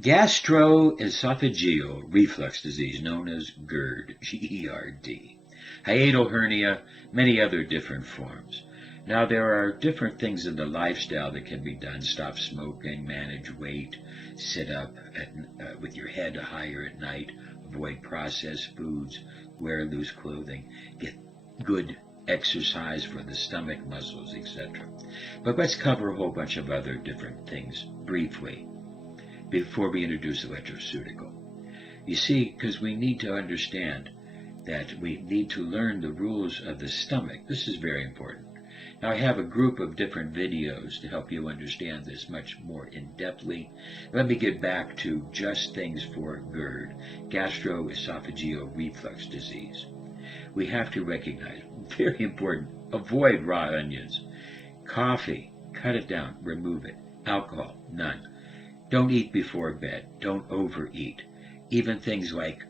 GastroEsophageal reflux disease, known as GERD, G-E-R-D, hiatal hernia, many other different forms. Now, there are different things in the lifestyle that can be done. Stop smoking, manage weight, sit up with your head higher at night, avoid processed foods, wear loose clothing, get good exercise for the stomach muscles, etc. But let's cover a whole bunch of other different things briefly before we introduce the electroceutical. You see, because we need to understand that we need to learn the rules of the stomach. This is very important. Now, I have a group of different videos to help you understand this much more in-depthly. Let me get back to just things for GERD, gastroesophageal reflux disease. We have to recognize, very important, avoid raw onions. Coffee, cut it down, remove it. Alcohol, none. Don't eat before bed. Don't overeat. Even things like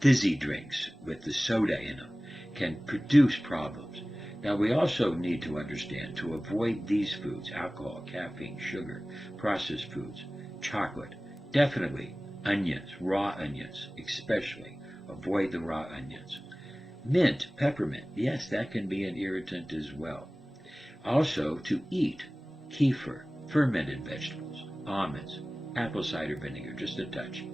fizzy drinks with the soda in them can produce problems. Now, we also need to understand to avoid these foods: alcohol, caffeine, sugar, processed foods, chocolate, definitely onions, raw onions especially. Avoid the raw onions. Mint, peppermint, yes, that can be an irritant as well. Also, to eat kefir, fermented vegetables, almonds, apple cider vinegar, just a touch,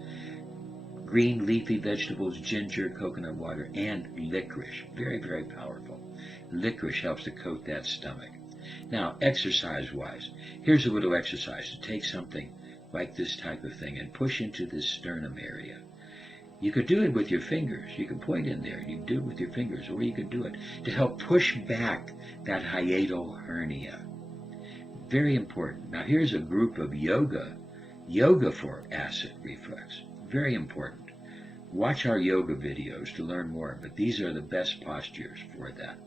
green leafy vegetables, ginger, coconut water, and licorice. Very, very powerful. Licorice helps to coat that stomach. Now, exercise-wise, here's a little exercise to take something like this type of thing and push into this sternum area. You could do it with your fingers. You can point in there and you can do it with your fingers, or you can do it to help push back that hiatal hernia. Very important. Now, here's a group of yoga for acid reflux. Very important. Watch our yoga videos to learn more, but these are the best postures for that.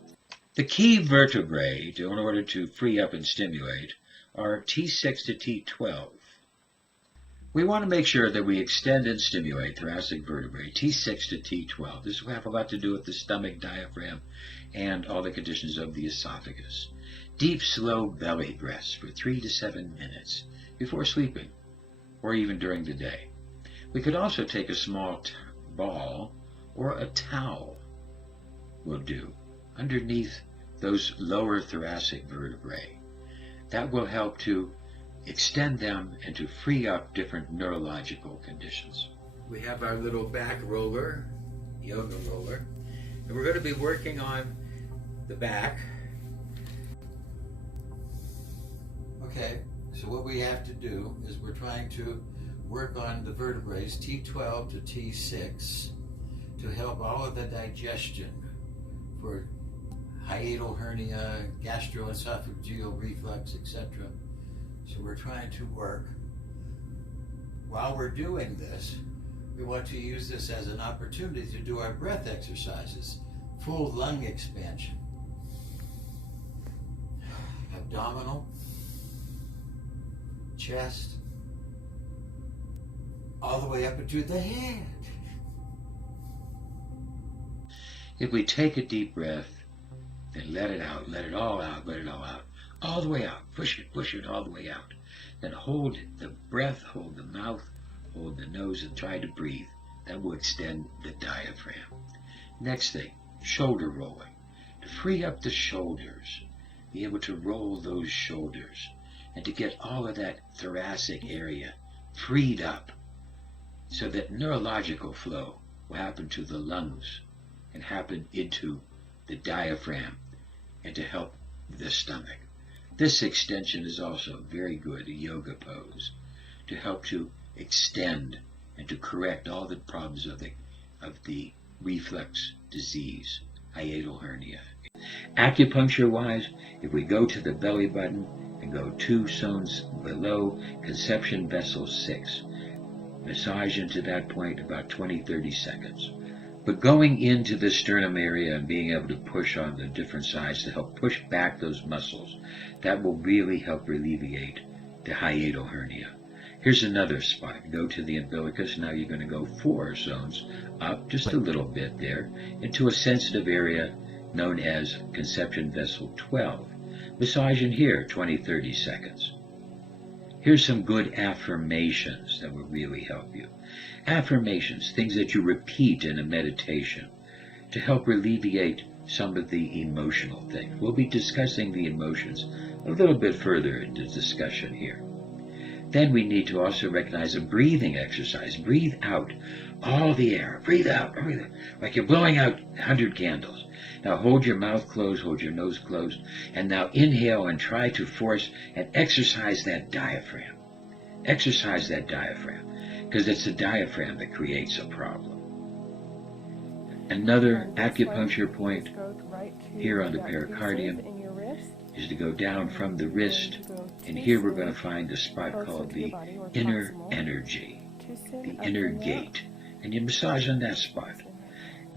The key vertebrae, in order to free up and stimulate, are T6 to T12. We want to make sure that we extend and stimulate thoracic vertebrae, T6 to T12. This will have a lot to do with the stomach, diaphragm, and all the conditions of the esophagus. Deep, slow belly breaths for 3 to 7 minutes before sleeping, or even during the day. We could also take a small ball or a towel will do underneath those lower thoracic vertebrae. That will help to extend them and to free up different neurological conditions. We have our little back roller, yoga roller, and we're going to be working on the back. Okay, so what we have to do is we're trying to work on the vertebrae, T12 to T6, to help all of the digestion for hiatal hernia, gastroesophageal reflux, etc. So we're trying to work. While we're doing this, we want to use this as an opportunity to do our breath exercises, full lung expansion, abdominal, chest, all the way up into the head. If we take a deep breath, then let it out, let it all out, let it all out, all the way out, push it all the way out. Then hold the breath, hold the mouth, hold the nose, and try to breathe. That will extend the diaphragm. Next thing, shoulder rolling. To free up the shoulders, be able to roll those shoulders, and to get all of that thoracic area freed up so that neurological flow will happen to the lungs and happen into the diaphragm and to help the stomach. This extension is also very good, a yoga pose, to help to extend and to correct all the problems of the reflux disease, hiatal hernia. Acupuncture-wise, if we go to the belly button and go 2 zones below conception vessel 6, massage into that point about 20-30 seconds. But going into the sternum area and being able to push on the different sides to help push back those muscles, that will really help alleviate the hiatal hernia. Here's another spot. Go to the umbilicus. Now you're going to go 4 zones up, just a little bit there, into a sensitive area known as conception vessel 12. Massage in here 20-30 seconds. Here's some good affirmations that will really help you. Affirmations, things that you repeat in a meditation to help alleviate some of the emotional things. We'll be discussing the emotions a little bit further in the discussion here. Then we need to also recognize a breathing exercise. Breathe out all the air. Breathe out, like you're blowing out 100 candles. Now hold your mouth closed, hold your nose closed, and now inhale and try to force and exercise that diaphragm. Exercise that diaphragm, because it's the diaphragm that creates a problem. Another acupuncture point here on the pericardium is to go down from the wrist, and here we're going to find a spot called the inner energy, the inner gate, and you massage on that spot.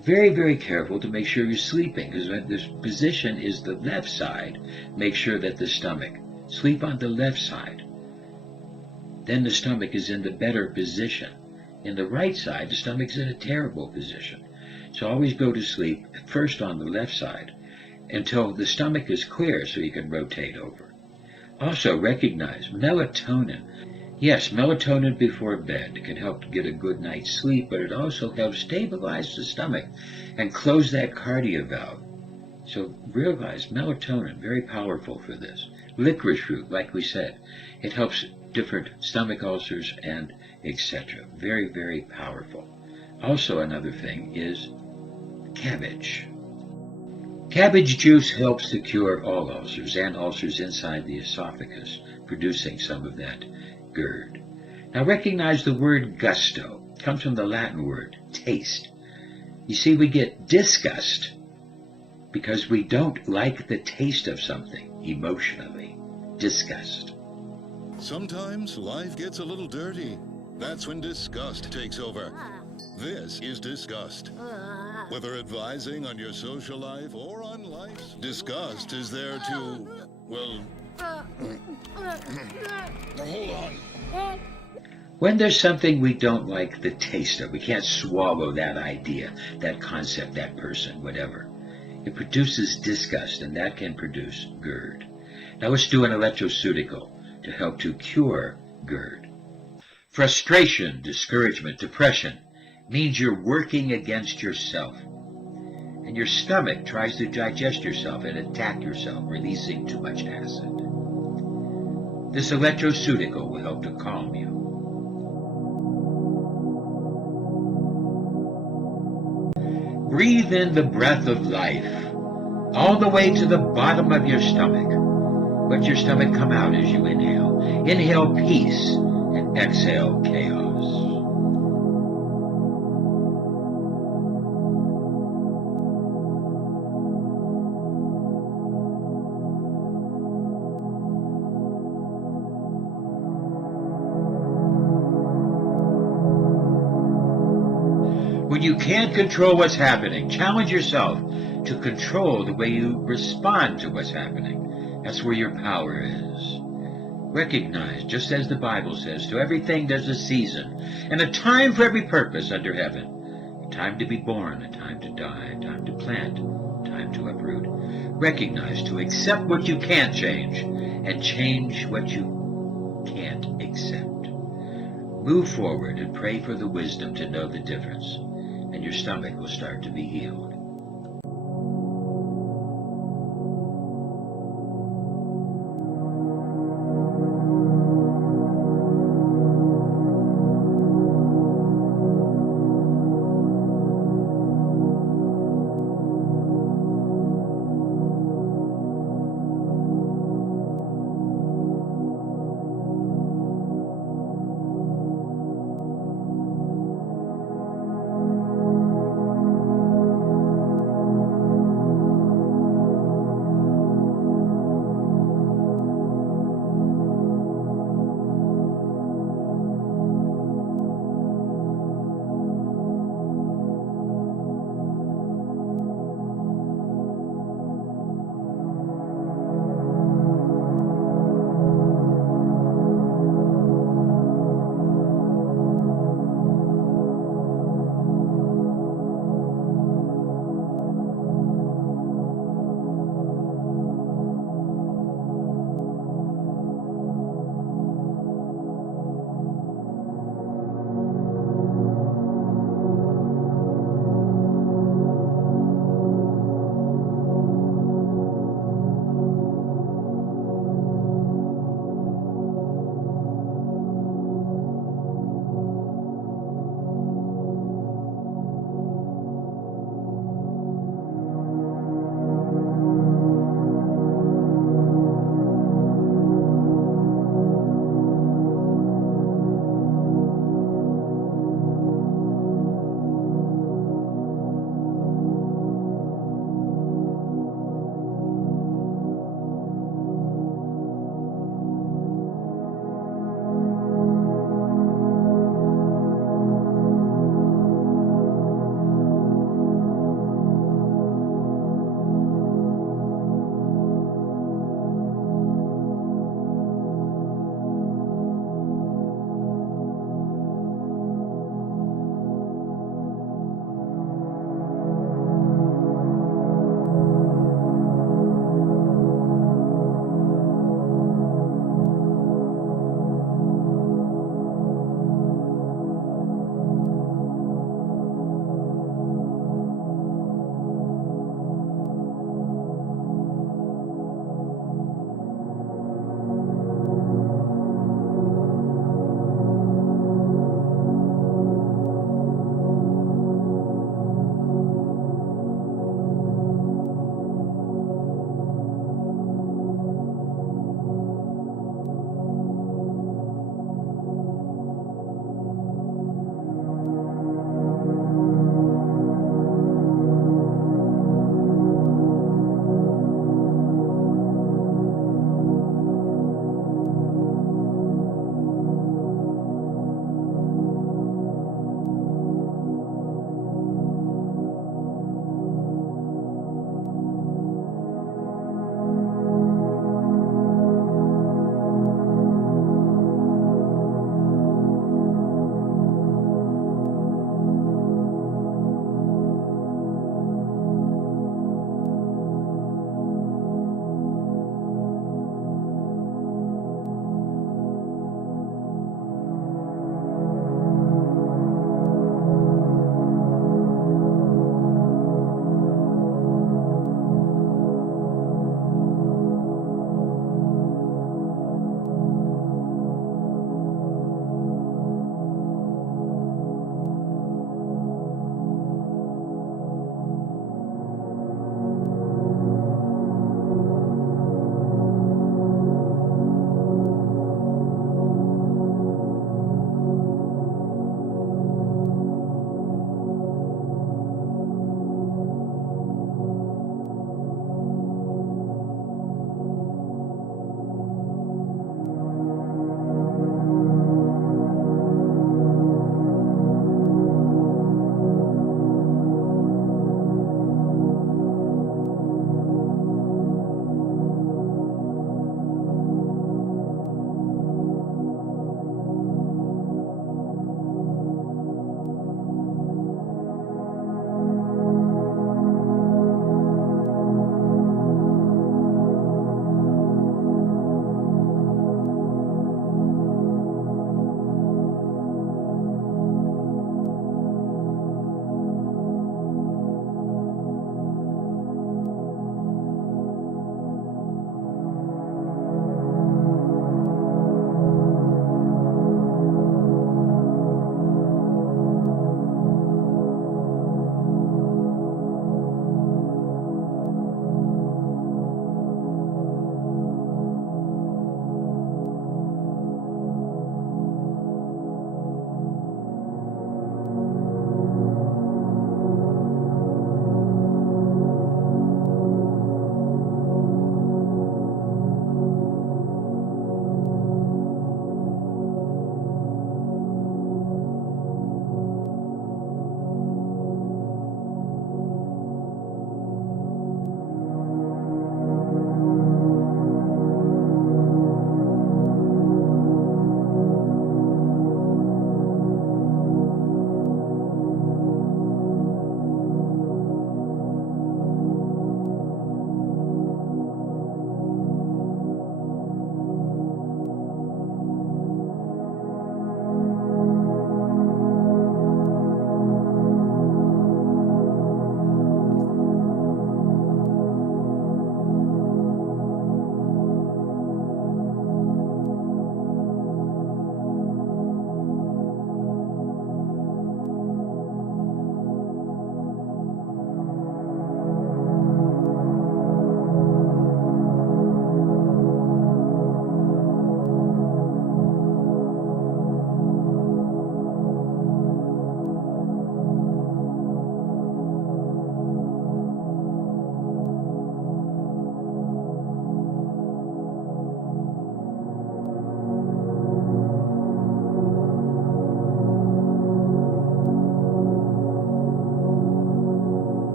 Very, very careful to make sure you're sleeping, because when this position is the left side, make sure that the stomach, sleep on the left side. Then the stomach is in the better position. In the right side, the stomach's in a terrible position. So always go to sleep first on the left side until the stomach is clear so you can rotate over. Also recognize melatonin. Yes, melatonin before bed can help get a good night's sleep, but it also helps stabilize the stomach and close that cardia valve. So realize melatonin, very powerful for this. Licorice root, like we said, it helps different stomach ulcers and etc. Very, very powerful. Also another thing is cabbage. Cabbage juice helps to cure all ulcers and ulcers inside the esophagus, producing some of that GERD. Now recognize the word gusto. It comes from the Latin word taste. You see, we get disgust because we don't like the taste of something emotionally. Disgust. Sometimes life gets a little dirty. That's when disgust takes over. This is disgust. Whether advising on your social life or on life, disgust is there to, well, hold on. When there's something we don't like the taste of, we can't swallow that idea, that concept, that person, whatever. It produces disgust, and that can produce GERD. Now let's do an electroceutical to help to cure GERD. Frustration, discouragement, depression means you're working against yourself. And your stomach tries to digest yourself and attack yourself, releasing too much acid. This electroceutical will help to calm you. Breathe in the breath of life, all the way to the bottom of your stomach. Let your stomach come out as you inhale. Inhale peace and exhale chaos. When you can't control what's happening, challenge yourself to control the way you respond to what's happening. That's where your power is. Recognize, just as the Bible says, to everything there's a season and a time for every purpose under heaven. A time to be born, a time to die, a time to plant, a time to uproot. Recognize to accept what you can't change and change what you can't accept. Move forward and pray for the wisdom to know the difference, and your stomach will start to be healed.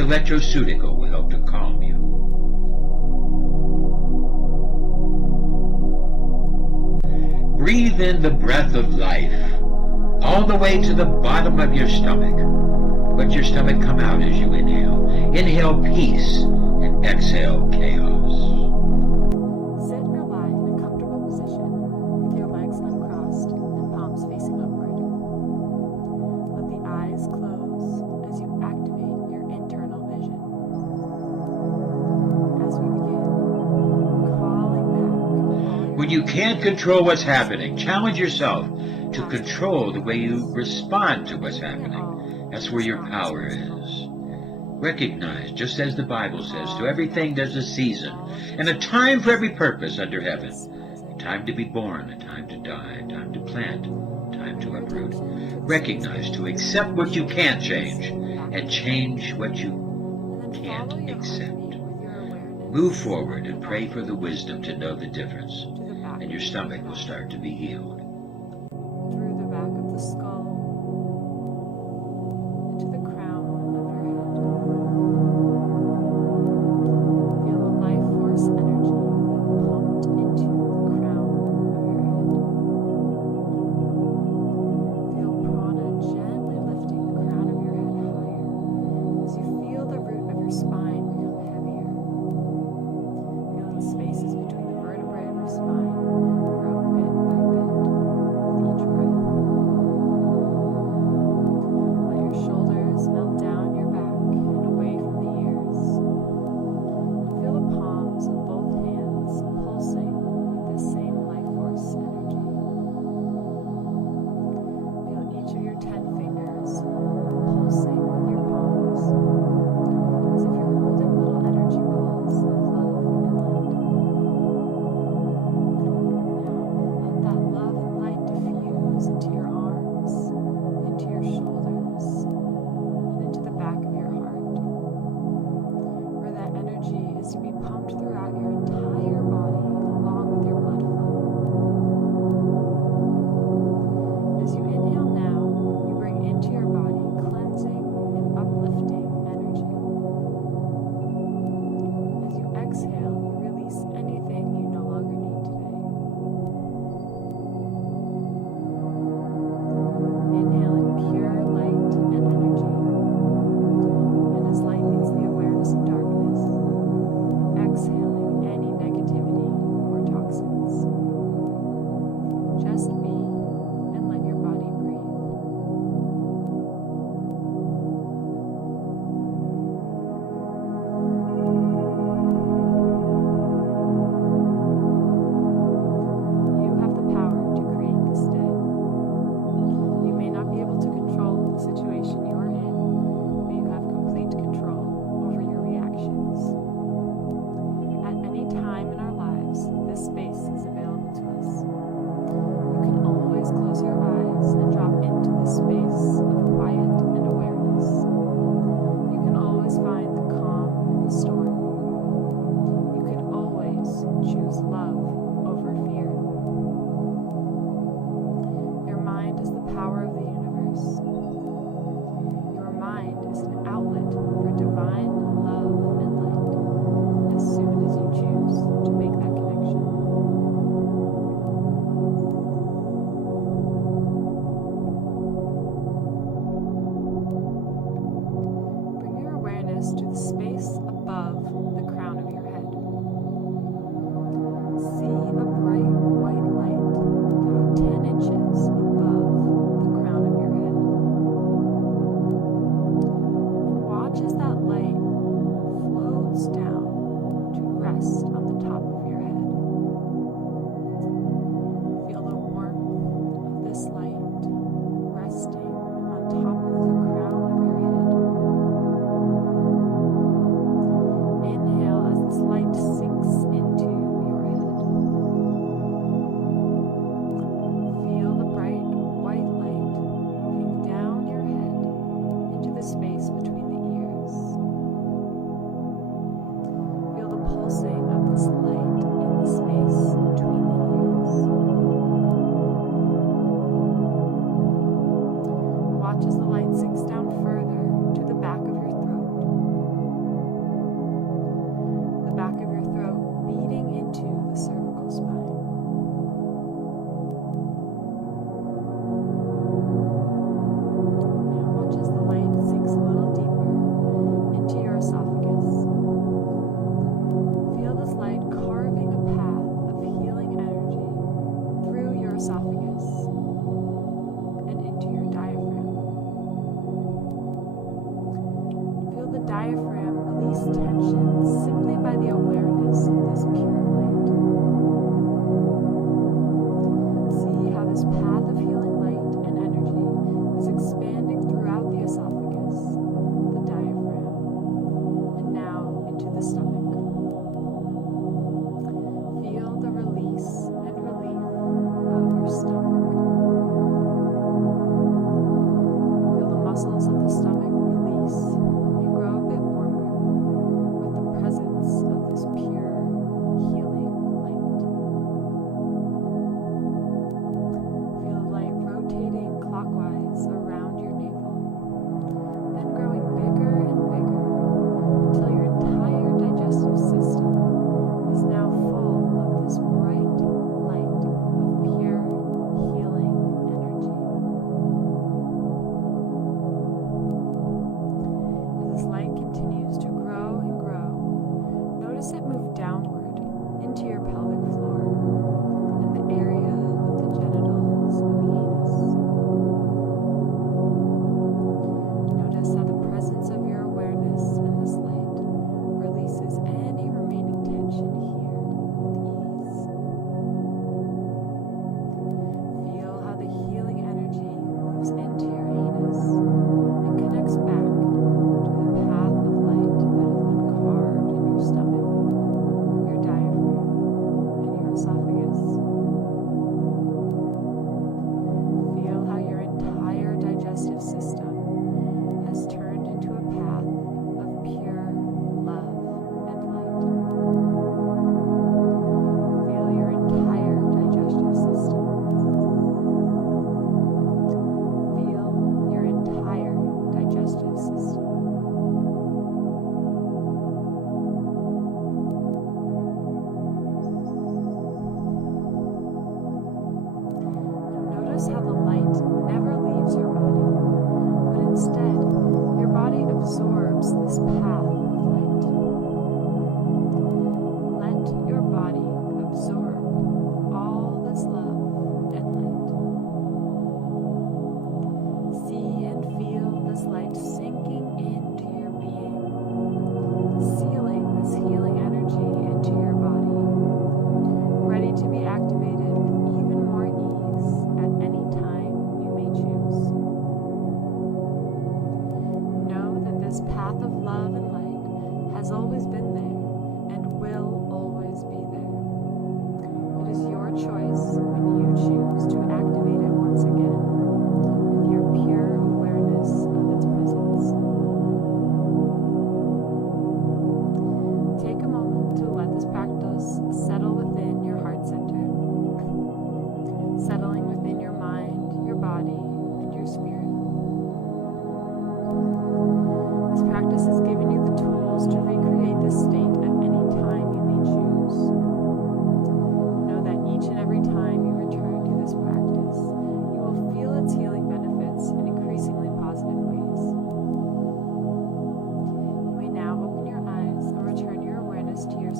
This electroceutical will help to calm you. Breathe in the breath of life all the way to the bottom of your stomach. Let your stomach come out as you inhale. Inhale peace and exhale chaos. Sit or lie in a comfortable position with your legs uncrossed and palms facing upward. Let the eyes close as you activate your internal vision. As we begin, calling back. When you can't control what's happening, challenge yourself to control the way you respond to what's happening. That's where your power is. Recognize, just as the Bible says, to everything there's a season and a time for every purpose under heaven. A time to be born, a time to die, a time to plant, a time to uproot. Recognize to accept what you can't change and change what you can't accept. Move forward and pray for the wisdom to know the difference, and your stomach will start to be healed. Through the back of the skull, into the crown of your head. Feel a life force energy being pumped into the crown of your head. Feel prana gently lifting the crown of your head higher as you feel the root of your spine become heavier. Feel the spaces between the vertebrae of your spine grow bit by bit.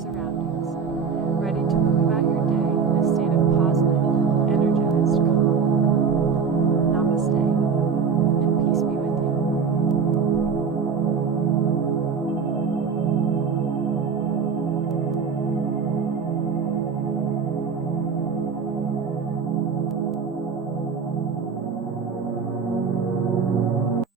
surroundings.